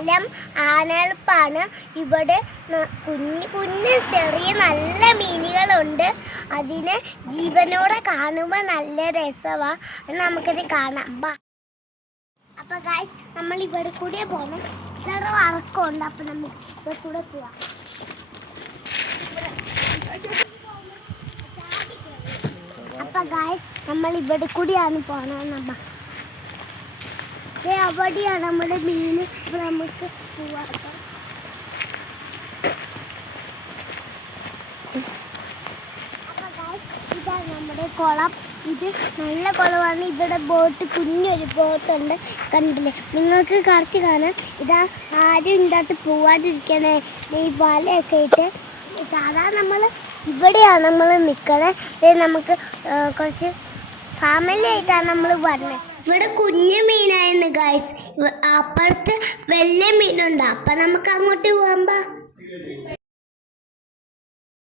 സ്ഥലം ആനൽപ്പാണ്. ഇവിടെ കുഞ്ഞു കുഞ്ഞു ചെറിയ നല്ല മീനുകളുണ്ട്. അതിനെ ജീവനോടെ കാണുമ്പോൾ നല്ല രസമാണ്. നമുക്കത് കാണാം. അപ്പൊ ഗൈസ്, നമ്മൾ ഇവിടെ കൂടെ പോകണം. ഇത്ര വറക്കമുണ്ട്. അപ്പൊ നമുക്ക് ഇവിടെ കൂടെ പോവാം. അപ്പൊ ഗൈസ്, നമ്മൾ ഇവിടെ കൂടിയാണ് പോകണം. അവിടെയാണ് നമ്മുടെ മീന്. ഇപ്പൊ നമുക്ക് പോവാം. അപ്പൊ ഗൈസ്, ഇതാണ് നമ്മുടെ കുളം. ഇത് നല്ല കുളമാണ്. ഇവിടെ ബോട്ട്, കുഞ്ഞൊരു ബോട്ടുണ്ട്, കണ്ടില്ലേ? നിങ്ങൾക്ക് കുറച്ച് കാണാം. ഇതാ ആരും ഇതിനകത്ത് പോവാതിരിക്കണേ. ഈ വലയൊക്കെ ഇട്ട് സാധാരണ നമ്മൾ ഇവിടെയാണ് നമ്മൾ നിൽക്കണത്. നമുക്ക് കുറച്ച് ഫാമിലി ആയിട്ടാണ് നമ്മൾ വരുന്നത്. ഇവിടെ കുഞ്ഞു മീനായിരുന്നു ഗൈസ്. അപ്പുറത്ത് വലിയ മീനുണ്ട്. അപ്പം നമുക്ക് അങ്ങോട്ട് പോകാം.